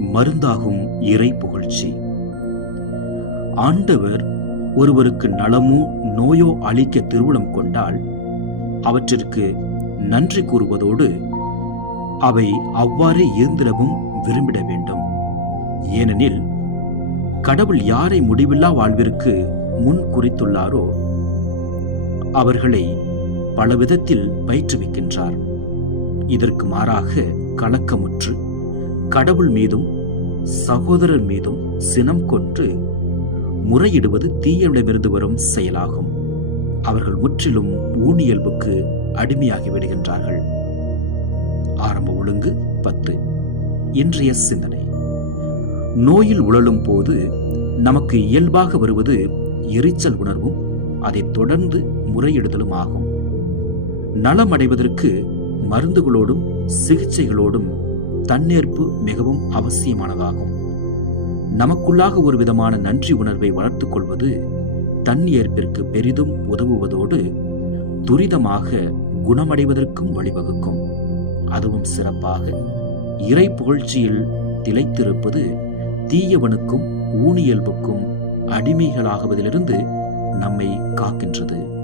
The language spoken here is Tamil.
மருந்தாகும் இறை புகழ்ச்சி. ஆண்டவர் ஒருவருக்கு நலமோ நோயோ அளிக்க திருவுளம் கொண்டால் அவற்றிற்கு நன்றி கூறுவதோடு அவை அவ்வாறே இருந்திடவும் விரும்பிட வேண்டும். ஏனெனில் கடவுள் யாரை முடிவில்லா வாழ்விற்கு முன் குறித்துள்ளாரோ அவர்களை பலவிதத்தில் பயிற்றுவிக்கின்றார். இதற்கு மாறாக கலக்கமுற்று கடவுள் மீதும் சகோதரர் மீதும் சினம் கொன்று முறையிடுவது தீயவிடமிருந்து வரும் செயலாகும். அவர்கள் முற்றிலும் ஊனியல்புக்கு அடிமையாகி விடுகின்றார்கள். ஆரம்ப ஒழுங்கு 10. இன்றைய சிந்தனை. நோயில் உழலும் போது நமக்கு இயல்பாக வருவது எரிச்சல் உணர்வும் அதைத் தொடர்ந்து முறையிடுதலும் ஆகும். நலமடைவதற்கு மருந்துகளோடும் சிகிச்சைகளோடும் தன்னேற்பு மிகவும் அவசியமானதாகும். நமக்குள்ளாக ஒரு விதமான நன்றி உணர்வை வளர்த்துக் கொள்வது தன்னியற்பிற்கு பெரிதும் உதவுவதோடு துரிதமாக குணமடைவதற்கும் வழிவகுக்கும். அதுவும் சிறப்பாக இறை புகழ்ச்சியில் திளைத்திருப்பது தீயவனுக்கும் ஊனியல்புக்கும் அடிமைகளாகுவதிலிருந்து நம்மை காக்கின்றது.